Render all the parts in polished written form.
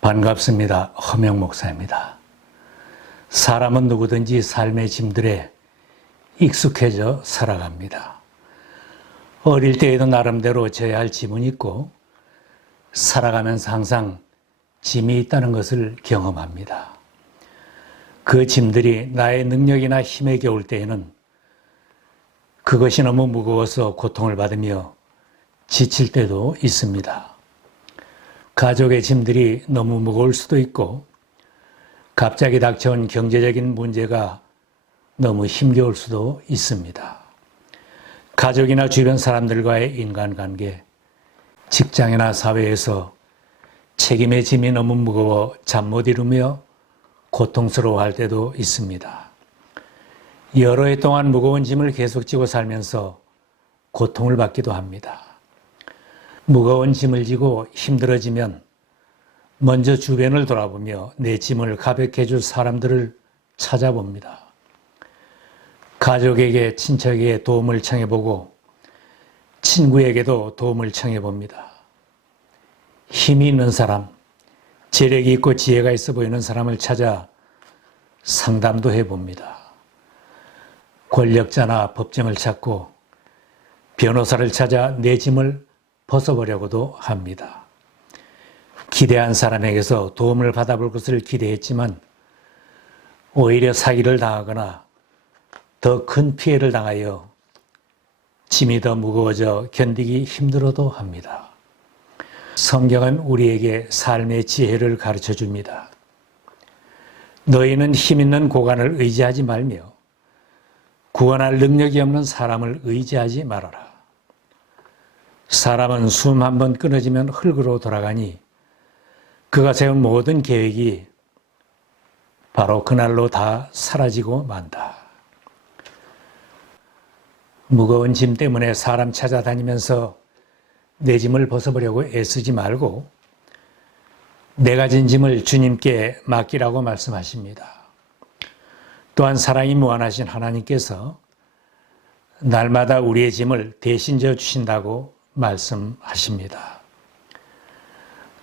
반갑습니다. 허명 목사입니다. 사람은 누구든지 삶의 짐들에 익숙해져 살아갑니다. 어릴 때에도 나름대로 져야 할 짐은 있고 살아가면서 항상 짐이 있다는 것을 경험합니다. 그 짐들이 나의 능력이나 힘에 겨울 때에는 그것이 너무 무거워서 고통을 받으며 지칠 때도 있습니다. 가족의 짐들이 너무 무거울 수도 있고 갑자기 닥쳐온 경제적인 문제가 너무 힘겨울 수도 있습니다. 가족이나 주변 사람들과의 인간관계, 직장이나 사회에서 책임의 짐이 너무 무거워 잠 못 이루며 고통스러워할 때도 있습니다. 여러 해 동안 무거운 짐을 계속 지고 살면서 고통을 받기도 합니다. 무거운 짐을 지고 힘들어지면 먼저 주변을 돌아보며 내 짐을 가볍게 해줄 사람들을 찾아봅니다. 가족에게, 친척에게 도움을 청해보고 친구에게도 도움을 청해봅니다. 힘이 있는 사람, 재력이 있고 지혜가 있어 보이는 사람을 찾아 상담도 해봅니다. 권력자나 법정을 찾고 변호사를 찾아 내 짐을 벗어보려고도 합니다. 기대한 사람에게서 도움을 받아볼 것을 기대했지만 오히려 사기를 당하거나 더 큰 피해를 당하여 짐이 더 무거워져 견디기 힘들어도 합니다. 성경은 우리에게 삶의 지혜를 가르쳐 줍니다. 너희는 힘 있는 고관을 의지하지 말며 구원할 능력이 없는 사람을 의지하지 말아라. 사람은 숨 한 번 끊어지면 흙으로 돌아가니 그가 세운 모든 계획이 바로 그날로 다 사라지고 만다. 무거운 짐 때문에 사람 찾아다니면서 내 짐을 벗어보려고 애쓰지 말고 내가 진 짐을 주님께 맡기라고 말씀하십니다. 또한 사랑이 무한하신 하나님께서 날마다 우리의 짐을 대신 져 주신다고 말씀하십니다.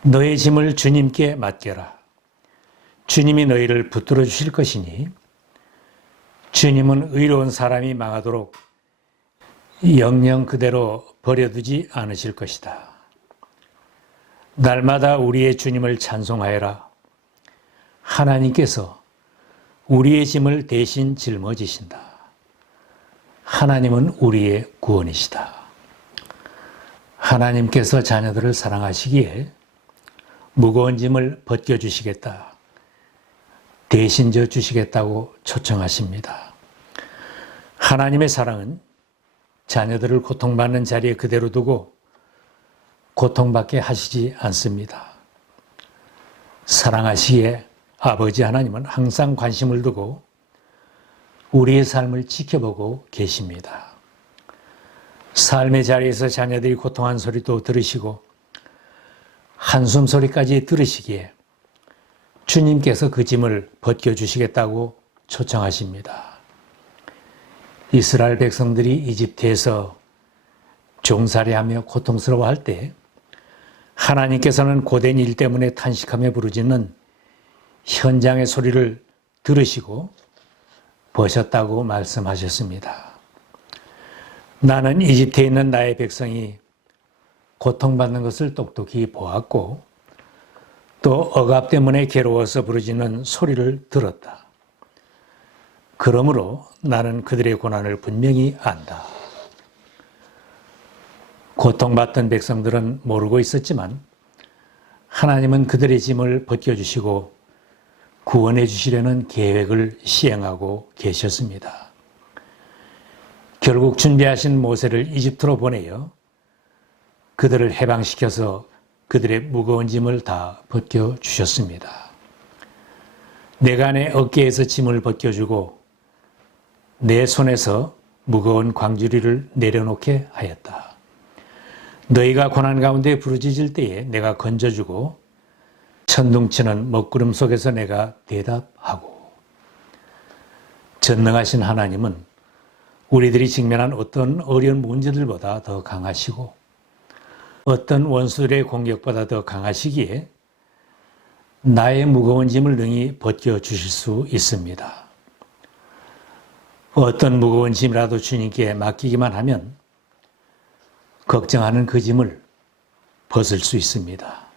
너의 짐을 주님께 맡겨라. 주님이 너희를 붙들어 주실 것이니 주님은 의로운 사람이 망하도록 영영 그대로 버려두지 않으실 것이다. 날마다 우리의 주님을 찬송하여라. 하나님께서 우리의 짐을 대신 짊어지신다. 하나님은 우리의 구원이시다. 하나님께서 자녀들을 사랑하시기에 무거운 짐을 벗겨주시겠다, 대신 져 주시겠다고 초청하십니다. 하나님의 사랑은 자녀들을 고통받는 자리에 그대로 두고 고통받게 하시지 않습니다. 사랑하시기에 아버지 하나님은 항상 관심을 두고 우리의 삶을 지켜보고 계십니다. 삶의 자리에서 자녀들이 고통한 소리도 들으시고 한숨 소리까지 들으시기에 주님께서 그 짐을 벗겨주시겠다고 초청하십니다. 이스라엘 백성들이 이집트에서 종살이하며 고통스러워할 때 하나님께서는 고된 일 때문에 탄식하며 부르짖는 현장의 소리를 들으시고 보셨다고 말씀하셨습니다. 나는 이집트에 있는 나의 백성이 고통받는 것을 똑똑히 보았고 또 억압 때문에 괴로워서 부르짖는 소리를 들었다. 그러므로 나는 그들의 고난을 분명히 안다. 고통받던 백성들은 모르고 있었지만 하나님은 그들의 짐을 벗겨주시고 구원해 주시려는 계획을 시행하고 계셨습니다. 결국 준비하신 모세를 이집트로 보내어 그들을 해방시켜서 그들의 무거운 짐을 다 벗겨주셨습니다. 내가 내 어깨에서 짐을 벗겨주고 내 손에서 무거운 광주리를 내려놓게 하였다. 너희가 고난 가운데 부르짖을 때에 내가 건져주고 천둥치는 먹구름 속에서 내가 대답하고. 전능하신 하나님은 우리들이 직면한 어떤 어려운 문제들보다 더 강하시고 어떤 원수들의 공격보다 더 강하시기에 나의 무거운 짐을 능히 벗겨주실 수 있습니다. 어떤 무거운 짐이라도 주님께 맡기기만 하면 걱정하는 그 짐을 벗을 수 있습니다.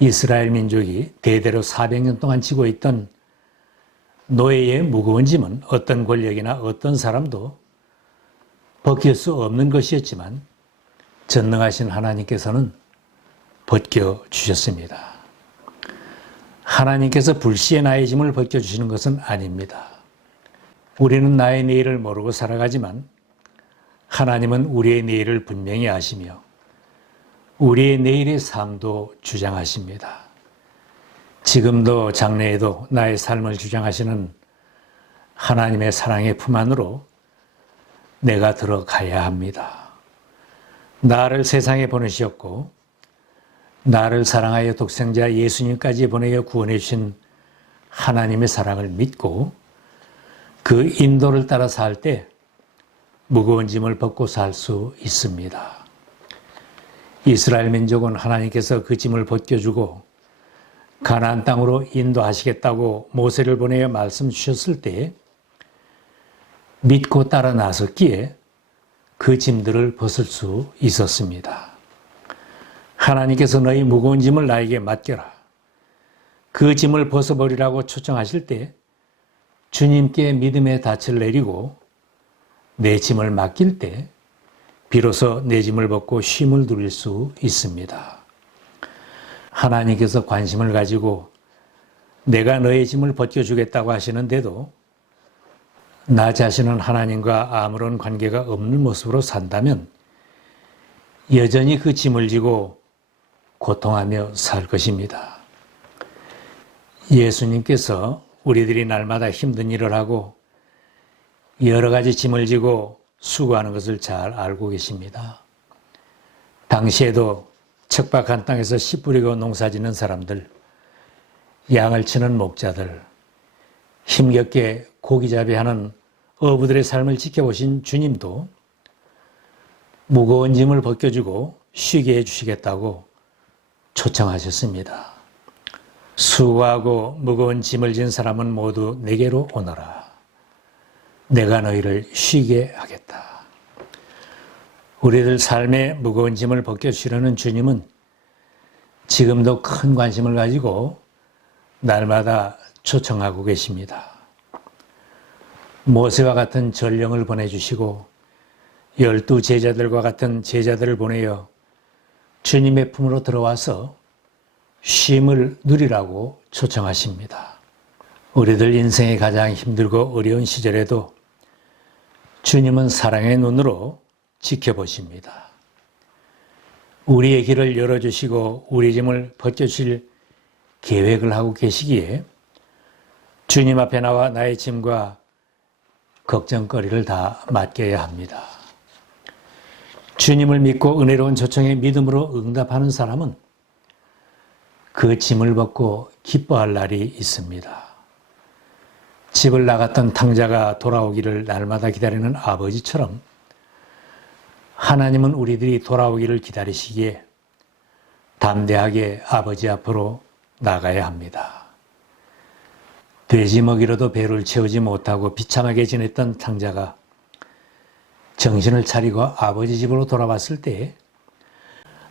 이스라엘 민족이 대대로 400년 동안 지고 있던 노예의 무거운 짐은 어떤 권력이나 어떤 사람도 벗길 수 없는 것이었지만 전능하신 하나님께서는 벗겨주셨습니다. 하나님께서 불시에 나의 짐을 벗겨주시는 것은 아닙니다. 우리는 나의 내일을 모르고 살아가지만 하나님은 우리의 내일을 분명히 아시며 우리의 내일의 삶도 주장하십니다. 지금도 장래에도 나의 삶을 주장하시는 하나님의 사랑의 품 안으로 내가 들어가야 합니다. 나를 세상에 보내셨고 나를 사랑하여 독생자 예수님까지 보내어 구원해 주신 하나님의 사랑을 믿고 그 인도를 따라 살 때 무거운 짐을 벗고 살 수 있습니다. 이스라엘 민족은 하나님께서 그 짐을 벗겨주고 가나안 땅으로 인도하시겠다고 모세를 보내어 말씀 주셨을 때 믿고 따라 나섰기에 그 짐들을 벗을 수 있었습니다. 하나님께서 너희 무거운 짐을 나에게 맡겨라. 그 짐을 벗어버리라고 초청하실 때 주님께 믿음의 닻을 내리고 내 짐을 맡길 때 비로소 내 짐을 벗고 쉼을 누릴 수 있습니다. 하나님께서 관심을 가지고 내가 너의 짐을 벗겨주겠다고 하시는데도 나 자신은 하나님과 아무런 관계가 없는 모습으로 산다면 여전히 그 짐을 지고 고통하며 살 것입니다. 예수님께서 우리들이 날마다 힘든 일을 하고 여러 가지 짐을 지고 수고하는 것을 잘 알고 계십니다. 당시에도 척박한 땅에서 씨 뿌리고 농사 짓는 사람들, 양을 치는 목자들, 힘겹게 고기잡이하는 어부들의 삶을 지켜보신 주님도 무거운 짐을 벗겨주고 쉬게 해주시겠다고 초청하셨습니다. 수고하고 무거운 짐을 진 사람은 모두 내게로 오너라. 내가 너희를 쉬게 하겠다. 우리들 삶의 무거운 짐을 벗겨주시려는 주님은 지금도 큰 관심을 가지고 날마다 초청하고 계십니다. 모세와 같은 전령을 보내주시고 12 제자들과 같은 제자들을 보내어 주님의 품으로 들어와서 쉼을 누리라고 초청하십니다. 우리들 인생이 가장 힘들고 어려운 시절에도 주님은 사랑의 눈으로 지켜보십니다. 우리의 길을 열어주시고 우리 짐을 벗겨주실 계획을 하고 계시기에 주님 앞에 나와 나의 짐과 걱정거리를 다 맡겨야 합니다. 주님을 믿고 은혜로운 초청에 믿음으로 응답하는 사람은 그 짐을 벗고 기뻐할 날이 있습니다. 집을 나갔던 탕자가 돌아오기를 날마다 기다리는 아버지처럼 하나님은 우리들이 돌아오기를 기다리시기에 담대하게 아버지 앞으로 나가야 합니다. 돼지 먹이로도 배를 채우지 못하고 비참하게 지냈던 탕자가 정신을 차리고 아버지 집으로 돌아왔을 때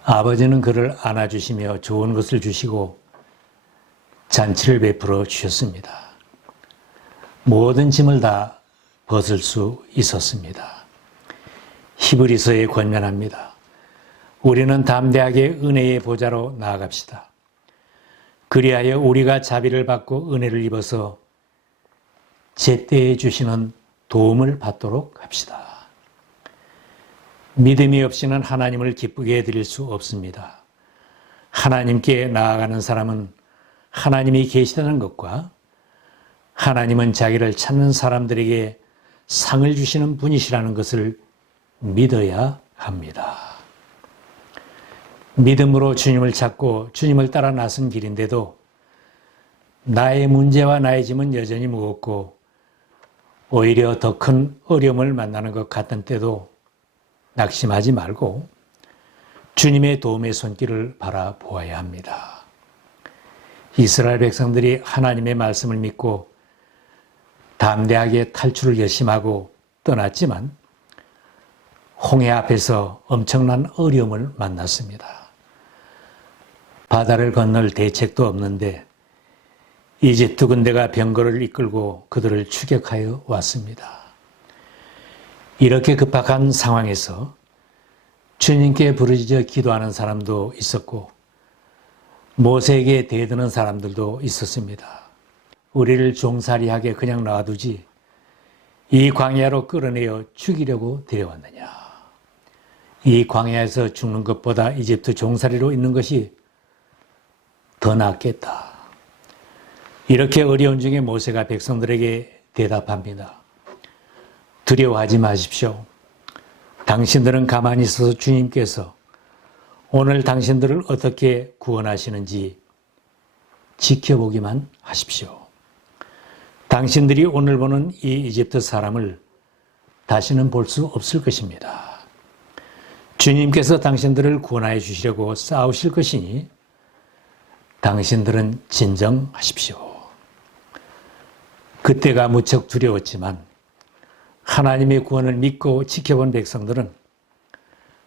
아버지는 그를 안아주시며 좋은 것을 주시고 잔치를 베풀어 주셨습니다. 모든 짐을 다 벗을 수 있었습니다. 히브리서에 권면합니다. 우리는 담대하게 은혜의 보좌로 나아갑시다. 그리하여 우리가 자비를 받고 은혜를 입어서 제때에 주시는 도움을 받도록 합시다. 믿음이 없이는 하나님을 기쁘게 해드릴 수 없습니다. 하나님께 나아가는 사람은 하나님이 계시다는 것과 하나님은 자기를 찾는 사람들에게 상을 주시는 분이시라는 것을 믿어야 합니다. 믿음으로 주님을 찾고 주님을 따라 나선 길인데도 나의 문제와 나의 짐은 여전히 무겁고 오히려 더 큰 어려움을 만나는 것 같은 때도 낙심하지 말고 주님의 도움의 손길을 바라보아야 합니다. 이스라엘 백성들이 하나님의 말씀을 믿고 담대하게 탈출을 결심하고 떠났지만 홍해 앞에서 엄청난 어려움을 만났습니다. 바다를 건널 대책도 없는데 이집트 군대가 병거를 이끌고 그들을 추격하여 왔습니다. 이렇게 급박한 상황에서 주님께 부르짖어 기도하는 사람도 있었고 모세에게 대드는 사람들도 있었습니다. 우리를 종살이하게 그냥 놔두지 이 광야로 끌어내어 죽이려고 데려왔느냐. 이 광야에서 죽는 것보다 이집트 종살이로 있는 것이 더 낫겠다. 이렇게 어려운 중에 모세가 백성들에게 대답합니다. 두려워하지 마십시오. 당신들은 가만히 있어서 주님께서 오늘 당신들을 어떻게 구원하시는지 지켜보기만 하십시오. 당신들이 오늘 보는 이 이집트 사람을 다시는 볼 수 없을 것입니다. 주님께서 당신들을 구원하여 주시려고 싸우실 것이니 당신들은 진정하십시오. 그때가 무척 두려웠지만 하나님의 구원을 믿고 지켜본 백성들은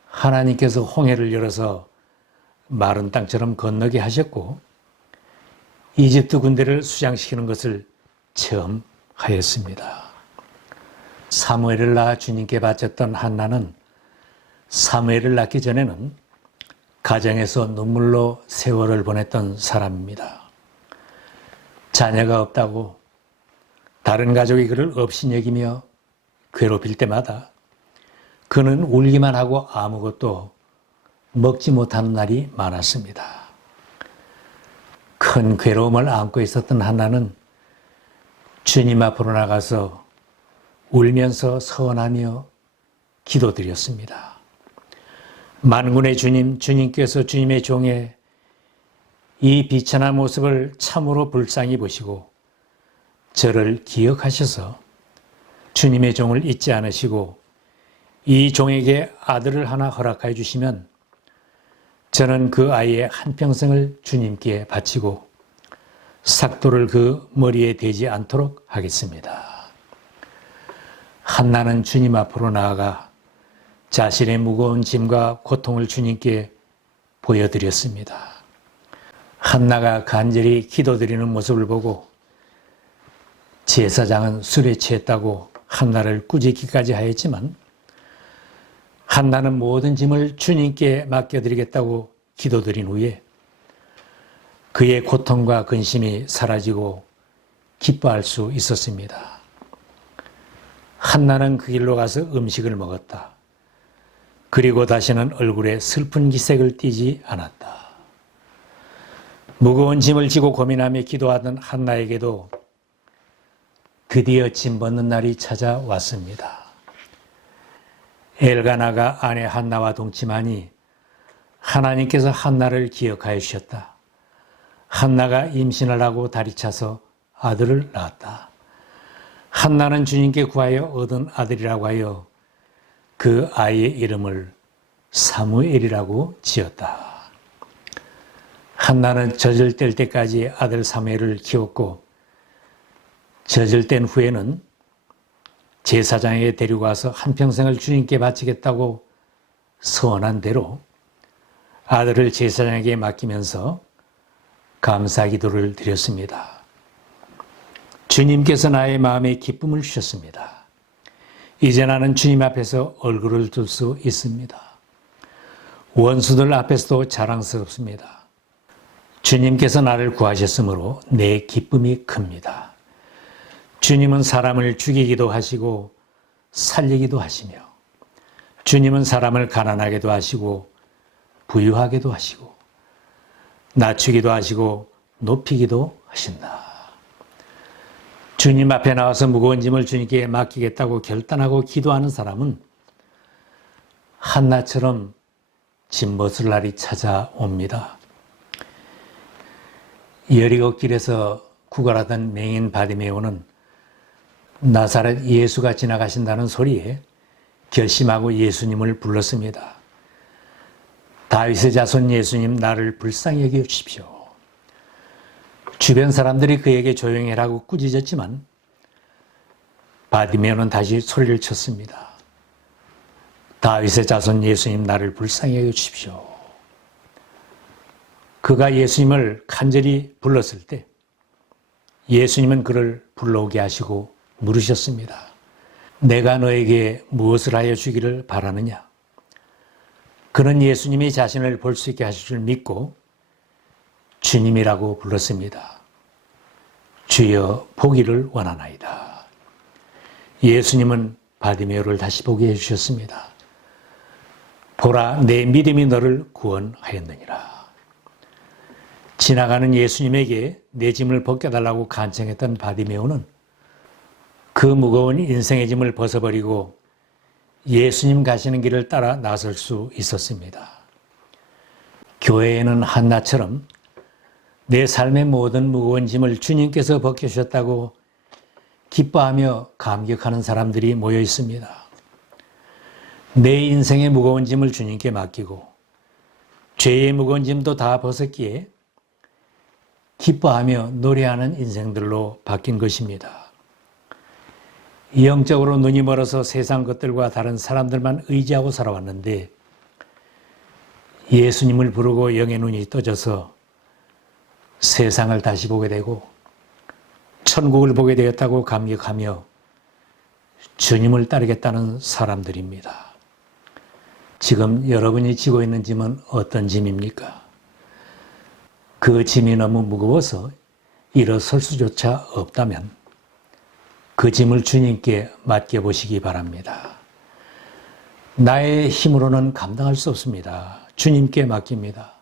하나님께서 홍해를 열어서 마른 땅처럼 건너게 하셨고 이집트 군대를 수장시키는 것을 체험하였습니다. 사무엘을 낳아 주님께 바쳤던 한나는 사무엘을 낳기 전에는 가정에서 눈물로 세월을 보냈던 사람입니다. 자녀가 없다고 다른 가족이 그를 업신여기며 괴롭힐 때마다 그는 울기만 하고 아무것도 먹지 못하는 날이 많았습니다. 큰 괴로움을 안고 있었던 한나는 주님 앞으로 나가서 울면서 서원하며 기도드렸습니다. 만군의 주님, 주님께서 주님의 종의 이 비천한 모습을 참으로 불쌍히 보시고 저를 기억하셔서 주님의 종을 잊지 않으시고 이 종에게 아들을 하나 허락하여 주시면 저는 그 아이의 한평생을 주님께 바치고 삭도를 그 머리에 대지 않도록 하겠습니다. 한나는 주님 앞으로 나아가 자신의 무거운 짐과 고통을 주님께 보여드렸습니다. 한나가 간절히 기도드리는 모습을 보고 제사장은 술에 취했다고 한나를 꾸짖기까지 하였지만 한나는 모든 짐을 주님께 맡겨드리겠다고 기도드린 후에 그의 고통과 근심이 사라지고 기뻐할 수 있었습니다. 한나는 그 길로 가서 음식을 먹었다. 그리고 다시는 얼굴에 슬픈 기색을 띠지 않았다. 무거운 짐을 지고 고민하며 기도하던 한나에게도 드디어 짐 벗는 날이 찾아왔습니다. 엘가나가 아내 한나와 동침하니 하나님께서 한나를 기억하여 주셨다. 한나가 임신을 하고 다리 차서 아들을 낳았다. 한나는 주님께 구하여 얻은 아들이라고 하여 그 아이의 이름을 사무엘이라고 지었다. 한나는 젖을 때까지 아들 사무엘을 키웠고 젖을 뗀 후에는 제사장에게 데리고 와서 한평생을 주님께 바치겠다고 서원한 대로 아들을 제사장에게 맡기면서 감사 기도를 드렸습니다. 주님께서 나의 마음에 기쁨을 주셨습니다. 이제 나는 주님 앞에서 얼굴을 들 수 있습니다. 원수들 앞에서도 자랑스럽습니다. 주님께서 나를 구하셨으므로 내 기쁨이 큽니다. 주님은 사람을 죽이기도 하시고 살리기도 하시며 주님은 사람을 가난하게도 하시고 부유하게도 하시고 낮추기도 하시고 높이기도 하신다. 주님 앞에 나와서 무거운 짐을 주님께 맡기겠다고 결단하고 기도하는 사람은 한나처럼 짐 벗을 날이 찾아옵니다. 여리고 길에서 구걸하던 맹인 바디메오는 나사렛 예수가 지나가신다는 소리에 결심하고 예수님을 불렀습니다. 다윗의 자손 예수님, 나를 불쌍히 여겨 주십시오. 주변 사람들이 그에게 조용히 하라고 꾸짖었지만 바디메오는 다시 소리를 쳤습니다. 다윗의 자손 예수님, 나를 불쌍히 여겨 주십시오. 그가 예수님을 간절히 불렀을 때 예수님은 그를 불러오게 하시고 물으셨습니다. 내가 너에게 무엇을 하여 주기를 바라느냐? 그는 예수님이 자신을 볼 수 있게 하실 줄 믿고 주님이라고 불렀습니다. 주여, 보기를 원하나이다. 예수님은 바디메오를 다시 보게 해주셨습니다. 보라, 내 믿음이 너를 구원하였느니라. 지나가는 예수님에게 내 짐을 벗겨달라고 간청했던 바디메오는 그 무거운 인생의 짐을 벗어버리고 예수님 가시는 길을 따라 나설 수 있었습니다. 교회에는 한나처럼 내 삶의 모든 무거운 짐을 주님께서 벗겨주셨다고 기뻐하며 감격하는 사람들이 모여 있습니다. 내 인생의 무거운 짐을 주님께 맡기고 죄의 무거운 짐도 다 벗었기에 기뻐하며 노래하는 인생들로 바뀐 것입니다. 영적으로 눈이 멀어서 세상 것들과 다른 사람들만 의지하고 살아왔는데 예수님을 부르고 영의 눈이 떠져서 세상을 다시 보게 되고 천국을 보게 되었다고 감격하며 주님을 따르겠다는 사람들입니다. 지금 여러분이 지고 있는 짐은 어떤 짐입니까? 그 짐이 너무 무거워서 일어설 수조차 없다면 그 짐을 주님께 맡겨보시기 바랍니다. 나의 힘으로는 감당할 수 없습니다. 주님께 맡깁니다.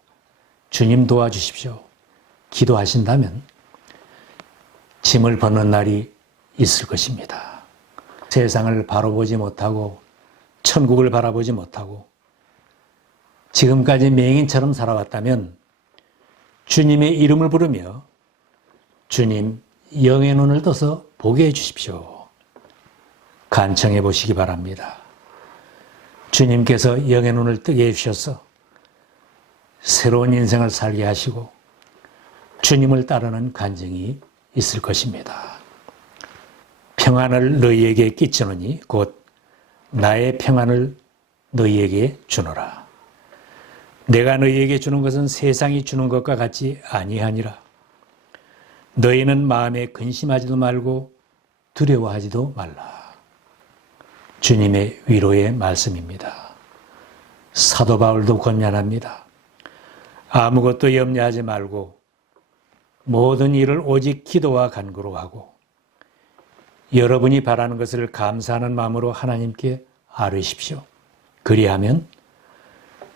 주님 도와주십시오. 기도하신다면 짐을 벗는 날이 있을 것입니다. 세상을 바라보지 못하고 천국을 바라보지 못하고 지금까지 맹인처럼 살아왔다면 주님의 이름을 부르며 주님, 영의 눈을 떠서 보게 해주십시오. 간청해 보시기 바랍니다. 주님께서 영의 눈을 뜨게 해주셔서 새로운 인생을 살게 하시고 주님을 따르는 간증이 있을 것입니다. 평안을 너희에게 끼치노니 곧 나의 평안을 너희에게 주노라. 내가 너희에게 주는 것은 세상이 주는 것과 같이 아니하니라. 너희는 마음에 근심하지도 말고 두려워하지도 말라. 주님의 위로의 말씀입니다. 사도 바울도 권면합니다. 아무것도 염려하지 말고 모든 일을 오직 기도와 간구로 하고 여러분이 바라는 것을 감사하는 마음으로 하나님께 아뢰십시오. 그리하면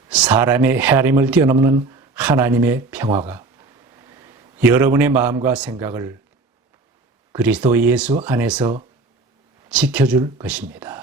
사람의 헤아림을 뛰어넘는 하나님의 평화가 여러분의 마음과 생각을 그리스도 예수 안에서 지켜줄 것입니다.